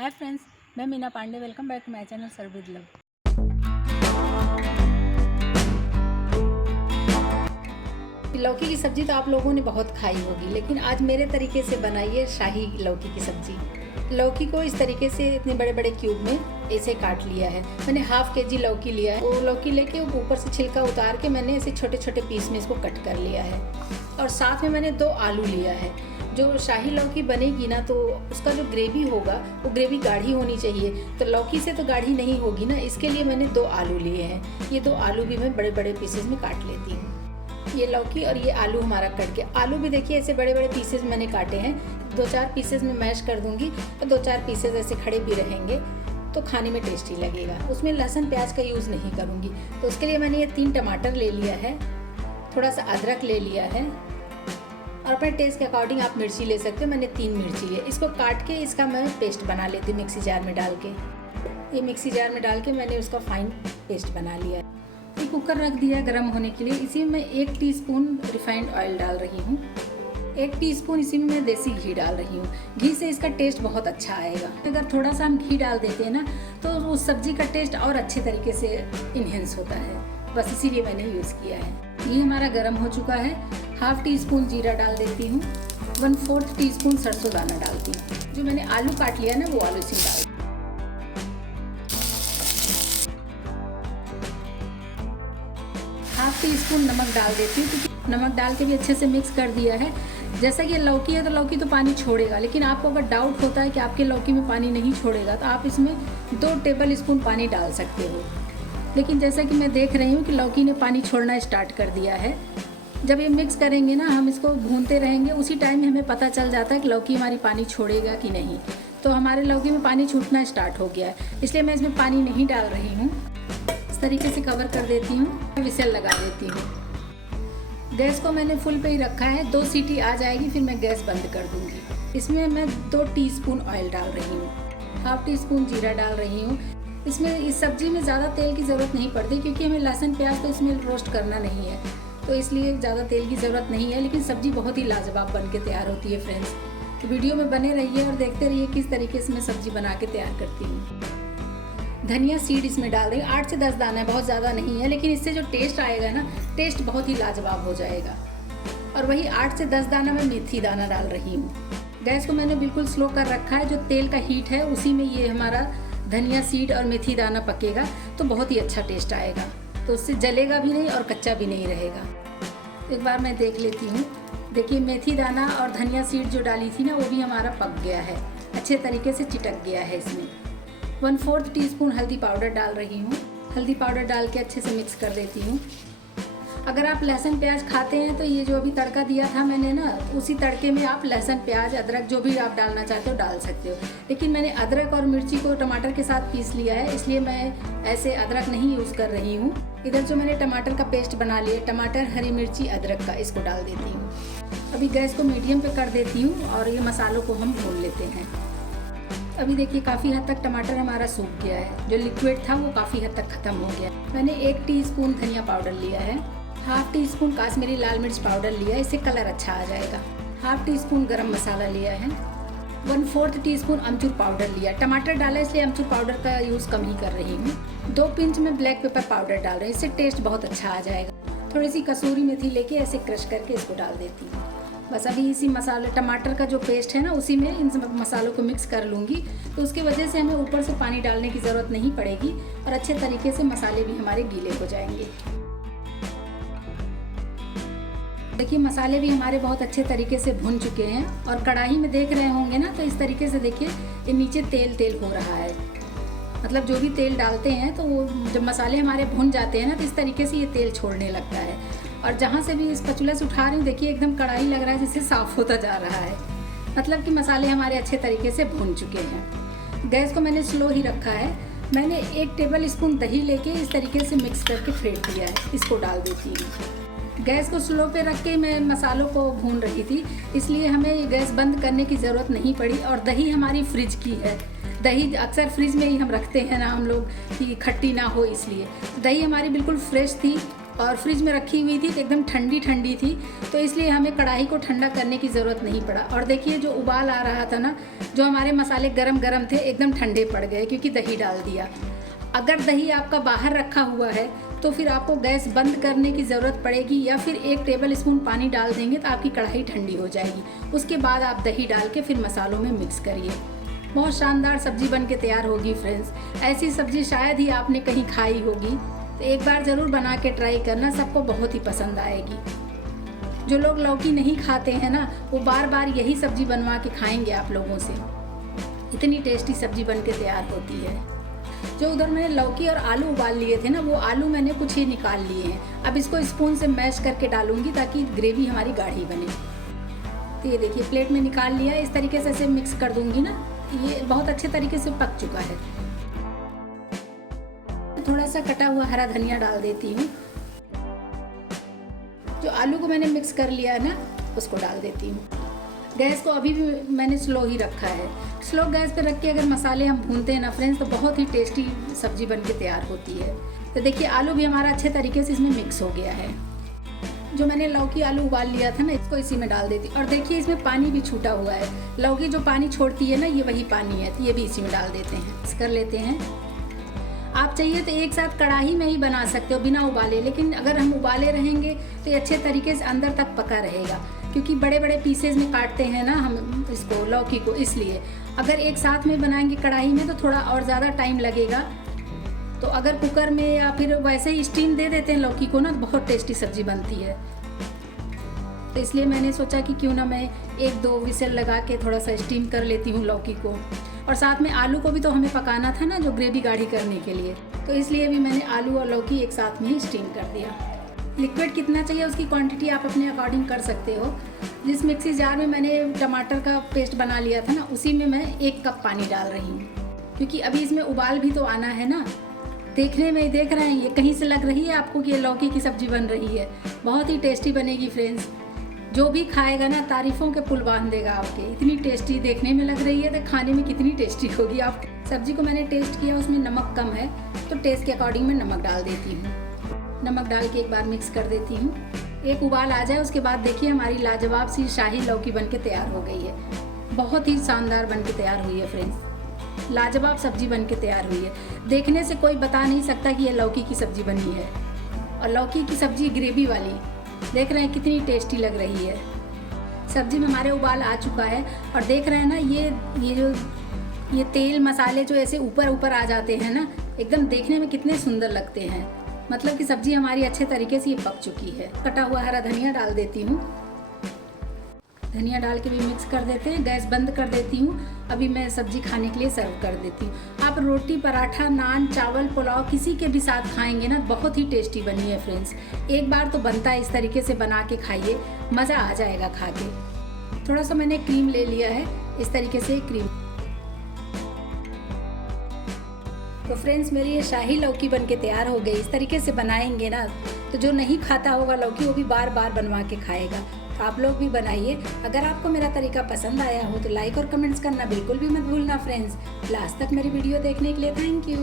हाय friends, मैं Meena Pandey. Welcome back to my channel serve with love. लौकी की सब्ज़ी तो आप लोगों ने बहुत खाई होगी, लेकिन आज मेरे तरीके से बनाइए शाही लौकी की सब्ज़ी। लौकी को इस तरीके से इतने बड़े बड़े क्यूब में ऐसे काट लिया है। मैंने हाफ के जी लौकी लिया है। वो लौकी लेके ऊपर से छिलका उतार के मैंने ऐसे छोटे छोटे पीस में इसको कट कर लिया है। और साथ में मैंने 2 आलू लिया है। जो शाही लौकी बनेगी ना, तो उसका जो ग्रेवी होगा वो ग्रेवी गाढ़ी होनी चाहिए। तो लौकी से तो गाढ़ी नहीं होगी ना, इसके लिए मैंने 2 आलू लिए हैं। ये 2 आलू भी मैं बड़े बड़े पीसेस में काट लेती हूँ। ये लौकी और ये आलू हमारा कट के, आलू भी देखिए ऐसे बड़े बड़े पीसेस मैंने काटे हैं। 2-4 पीसेस में मैश कर दूंगी और 2-4 पीसेस ऐसे खड़े भी रहेंगे तो खाने में टेस्टी लगेगा। उसमें लहसुन प्याज का यूज़ नहीं करूँगी। तो उसके लिए मैंने ये 3 टमाटर ले लिया है, थोड़ा सा अदरक ले लिया है और अपने टेस्ट के अकॉर्डिंग आप मिर्ची ले सकते हो। मैंने 3 मिर्ची लिए। इसको काट के इसका मैं पेस्ट बना लेती हूँ मिक्सी जार में डाल के। ये मिक्सी जार में डाल के मैंने उसका फाइन पेस्ट बना लिया है। ये कुकर रख दिया गर्म होने के लिए। इसी में मैं 1 टीस्पून रिफाइंड ऑयल डाल रही हूँ। 1 टीस्पून इसी में मैं देसी घी डाल रही हूँ। घी से इसका टेस्ट बहुत अच्छा आएगा। अगर थोड़ा सा हम घी डाल देते हैं ना, तो उस सब्जी का टेस्ट और अच्छे तरीके से इन्हेंस होता है। बस इसीलिए मैंने यूज़ किया है। घी हमारा गर्म हो चुका है। हाफ टीस्पून जीरा डाल देती हूँ। 1/4 टीस्पून सरसों दाना डालती हूँ। जो मैंने आलू काट लिया ना, वो आलू इसमें डाल। हाफ टीस्पून नमक डाल देती हूँ, क्योंकि नमक डाल के भी अच्छे से मिक्स कर दिया है। जैसा कि लौकी है तो लौकी तो पानी छोड़ेगा, लेकिन आपको अगर डाउट होता है कि आपके लौकी में पानी नहीं छोड़ेगा तो आप इसमें 2 टेबल स्पून पानी डाल सकते हो। लेकिन जैसा कि मैं देख रही हूँ कि लौकी ने पानी छोड़ना स्टार्ट कर दिया है। जब ये मिक्स करेंगे ना, हम इसको भूनते रहेंगे, उसी टाइम हमें पता चल जाता है कि लौकी हमारी पानी छोड़ेगा कि नहीं। तो हमारे लौकी में पानी छूटना स्टार्ट हो गया है, इसलिए मैं इसमें पानी नहीं डाल रही हूँ। इस तरीके से कवर कर देती हूँ, विसल लगा देती हूँ। गैस को मैंने फुल पे ही रखा है। 2 सीटी आ जाएगी, फिर मैं गैस बंद कर दूँगी। इसमें मैं 2 टीस्पून ऑयल डाल रही हूँ। हाफ टीस्पून जीरा डाल रही हूँ। इसमें इस सब्जी में ज़्यादा तेल की ज़रूरत नहीं पड़ती, क्योंकि हमें लहसुन प्याज तो इसमें रोस्ट करना नहीं है, तो इसलिए ज़्यादा तेल की ज़रूरत नहीं है। लेकिन सब्जी बहुत ही लाजवाब बन के तैयार होती है फ्रेंड्स। तो वीडियो में बने रहिए और देखते रहिए किस तरीके से मैं सब्जी बना के तैयार करती हूँ। धनिया सीड इसमें डाल रही हूँ। 8 से 10 दाना है, बहुत ज़्यादा नहीं है, लेकिन इससे जो टेस्ट आएगा ना, टेस्ट बहुत ही लाजवाब हो जाएगा। और वही 8 से 10 दाना मैं मेथी दाना डाल रही हूँ। गैस को मैंने बिल्कुल स्लो कर रखा है। जो तेल का हीट है उसी में ये हमारा धनिया सीड और मेथी दाना पकेगा, तो बहुत ही अच्छा टेस्ट आएगा। तो उससे जलेगा भी नहीं और कच्चा भी नहीं रहेगा। एक बार मैं देख लेती हूँ। देखिए, मेथी दाना और धनिया सीड जो डाली थी ना, वो भी हमारा पक गया है, अच्छे तरीके से चिटक गया है। इसमें 1/4 टीस्पून हल्दी पाउडर डाल रही हूँ। हल्दी पाउडर डाल के अच्छे से मिक्स कर देती हूँ। अगर आप लहसुन प्याज खाते हैं तो ये जो अभी तड़का दिया था मैंने ना, उसी तड़के में आप लहसुन प्याज अदरक जो भी आप डालना चाहते हो डाल सकते हो। लेकिन मैंने अदरक और मिर्ची को टमाटर के साथ पीस लिया है, इसलिए मैं ऐसे अदरक नहीं यूज़ कर रही हूँ। इधर जो मैंने टमाटर का पेस्ट बना लिया, टमाटर, हरी मिर्ची, अदरक का, इसको डाल देती हूँ। अभी गैस को मीडियम पे कर देती हूँ और ये मसालों को हम भून लेते हैं। अभी देखिए, काफ़ी हद तक टमाटर हमारा सूख गया है। जो लिक्विड था वो काफ़ी हद तक ख़त्म हो गया। मैंने 1 टीस्पून धनिया पाउडर लिया है। हाफ टीस्पून काश्मीरी लाल मिर्च पाउडर लिया है, इससे कलर अच्छा आ जाएगा। हाफ टीस्पून गरम मसाला लिया है। 1/4 टीस्पून अमचूर पाउडर लिया। टमाटर डाला इसलिए अमचूर पाउडर का यूज़ कम ही कर रही हूँ। 2 पिंच में ब्लैक पेपर पाउडर डाल रही हूँ, इससे टेस्ट बहुत अच्छा आ जाएगा। थोड़ी सी कसूरी मेथी लेके ऐसे क्रश करके इसको डाल देती हूँ। बस अभी इसी मसाले, टमाटर का जो पेस्ट है ना, उसी में इन सब मसालों को मिक्स कर लूँगी। तो उसकी वजह से हमें ऊपर से पानी डालने की ज़रूरत नहीं पड़ेगी और अच्छे तरीके से मसाले भी हमारे गीले हो जाएंगे। देखिए, मसाले भी हमारे बहुत अच्छे तरीके से भुन चुके हैं और कढ़ाई में देख रहे होंगे ना, तो इस तरीके से देखिए ये नीचे तेल तेल हो रहा है। मतलब जो भी तेल डालते हैं तो वो जब मसाले हमारे भुन जाते हैं ना, तो इस तरीके से ये तेल छोड़ने लगता है। और जहाँ से भी इस स्पैचुला से उठा रही हूँ, देखिए एकदम कढ़ाई लग रहा है जिससे साफ़ होता जा रहा है। मतलब कि मसाले हमारे अच्छे तरीके से भुन चुके हैं। गैस को मैंने स्लो ही रखा है। मैंने 1 टेबल स्पून दही लेके इस तरीके से मिक्स करके फेंट दिया है, इसको डाल देती हूँ। गैस को स्लो पे रख के मैं मसालों को भून रही थी, इसलिए हमें गैस बंद करने की ज़रूरत नहीं पड़ी। और दही हमारी फ्रिज की है। दही अक्सर फ्रिज में ही हम रखते हैं ना हम लोग, कि खट्टी ना हो, इसलिए दही हमारी बिल्कुल फ्रेश थी और फ्रिज में रखी हुई थी तो एकदम ठंडी ठंडी थी, तो इसलिए हमें कढ़ाई को ठंडा करने की ज़रूरत नहीं पड़ा। और देखिए जो उबाल आ रहा था ना, जो हमारे मसाले गरम गरम थे एकदम ठंडे पड़ गए क्योंकि दही डाल दिया। अगर दही आपका बाहर रखा हुआ है तो फिर आपको गैस बंद करने की ज़रूरत पड़ेगी, या फिर 1 टेबल स्पून पानी डाल देंगे तो आपकी कढ़ाई ठंडी हो जाएगी। उसके बाद आप दही डाल के फिर मसालों में मिक्स करिए। बहुत शानदार सब्जी बन के तैयार होगी फ्रेंड्स। ऐसी सब्जी शायद ही आपने कहीं खाई होगी, तो एक बार ज़रूर बना के ट्राई करना, सबको बहुत ही पसंद आएगी। जो लोग लौकी नहीं खाते हैं ना, वो बार बार यही सब्जी बनवा के खाएंगे आप लोगों से। इतनी टेस्टी सब्जी बन के तैयार होती है। जो उधर मैंने लौकी और आलू उबाल लिए थे ना, वो आलू मैंने कुछ ही निकाल लिए हैं। अब इसको स्पून से मैश करके डालूंगी ताकि ग्रेवी हमारी गाढ़ी बने। तो ये देखिए प्लेट में निकाल लिया। इस तरीके से इसे मिक्स कर दूंगी ना, ये बहुत अच्छे तरीके से पक चुका है। थोड़ा सा कटा हुआ हरा धनिया डाल देती हूँ। जो आलू को मैंने मिक्स कर लिया है ना, उसको डाल देती हूँ। गैस को अभी भी मैंने स्लो ही रखा है। स्लो गैस पे रख के अगर मसाले हम भूनते हैं ना फ्रेंड्स, तो बहुत ही टेस्टी सब्जी बन के तैयार होती है। तो देखिए आलू भी हमारा अच्छे तरीके से इसमें मिक्स हो गया है। जो मैंने लौकी आलू उबाल लिया था ना, इसको इसी में डाल देती। और देखिए इसमें पानी भी छूटा हुआ है। लौकी जो पानी छोड़ती है ना, ये वही पानी है, तो ये भी इसी में डाल देते हैं। मिक्स कर लेते हैं। आप चाहिए तो एक साथ कढ़ाई में ही बना सकते हो बिना उबाले, लेकिन अगर हम उबाले रहेंगे तो ये अच्छे तरीके से अंदर तक पका रहेगा, क्योंकि बड़े बड़े पीसेज में काटते हैं ना हम इसको, लौकी को। इसलिए अगर एक साथ में बनाएंगे कढ़ाई में तो थोड़ा और ज़्यादा टाइम लगेगा। तो अगर कुकर में या फिर वैसे ही स्टीम दे देते हैं लौकी को ना, तो बहुत टेस्टी सब्जी बनती है। तो इसलिए मैंने सोचा कि क्यों ना मैं 1-2 विसल लगा के थोड़ा सा स्टीम कर लेती हूँ लौकी को। और साथ में आलू को भी तो हमें पकाना था ना, जो ग्रेवी गाढ़ी करने के लिए। तो इसलिए भी मैंने आलू और लौकी एक साथ में ही स्टीम कर दिया। लिक्विड कितना चाहिए उसकी क्वांटिटी आप अपने अकॉर्डिंग कर सकते हो। जिस मिक्सी जार में मैंने टमाटर का पेस्ट बना लिया था ना, उसी में मैं 1 कप पानी डाल रही हूँ, क्योंकि अभी इसमें उबाल भी तो आना है ना। देखने में ही देख रहे हैं, ये कहीं से लग रही है आपको कि ये लौकी की सब्जी बन रही है। बहुत ही टेस्टी बनेगी फ्रेंड्स। जो भी खाएगा ना तारीफों के पुल बांध देगा आपके। इतनी टेस्टी देखने में लग रही है, तो खाने में कितनी टेस्टी होगी। आप सब्जी को मैंने टेस्ट किया, उसमें नमक कम है, तो टेस्ट के अकॉर्डिंग मैं नमक डाल देती हूँ। नमक डाल के एक बार मिक्स कर देती हूँ। एक उबाल आ जाए उसके बाद देखिए हमारी लाजवाब सी शाही लौकी बन के तैयार हो गई है। बहुत ही शानदार बन के तैयार हुई है फ्रेंड्स। लाजवाब सब्जी बन के तैयार हुई है। देखने से कोई बता नहीं सकता कि ये लौकी की सब्जी बनी है। और लौकी की सब्जी ग्रेवी वाली, देख रहे हैं कितनी टेस्टी लग रही है। सब्जी में हमारे उबाल आ चुका है। और देख रहे हैं ना, ये तेल मसाले जो ऐसे ऊपर ऊपर आ जाते हैं ना, एकदम देखने में कितने सुंदर लगते हैं। मतलब कि सब्जी हमारी अच्छे तरीके से ये पक चुकी है। कटा हुआ हरा धनिया डाल देती हूँ। धनिया डाल के भी मिक्स कर देते हैं। गैस बंद कर देती हूँ। अभी मैं सब्जी खाने के लिए सर्व कर देती हूँ। आप रोटी, पराठा, नान, चावल, पुलाव किसी के भी साथ खाएंगे ना, बहुत ही टेस्टी बनी है फ्रेंड्स। एक बार तो बनता है, इस तरीके से बना के खाइए, मज़ा आ जाएगा खा के। थोड़ा सा मैंने क्रीम ले लिया है, इस तरीके से क्रीम। तो फ्रेंड्स मेरी ये शाही लौकी बन के तैयार हो गई। इस तरीके से बनाएंगे ना, तो जो नहीं खाता होगा लौकी, वो भी बार बार बनवा के खाएगा। तो आप लोग भी बनाइए। अगर आपको मेरा तरीका पसंद आया हो तो लाइक और कमेंट्स करना बिल्कुल भी मत भूलना फ्रेंड्स। लास्ट तक मेरी वीडियो देखने के लिए थैंक यू।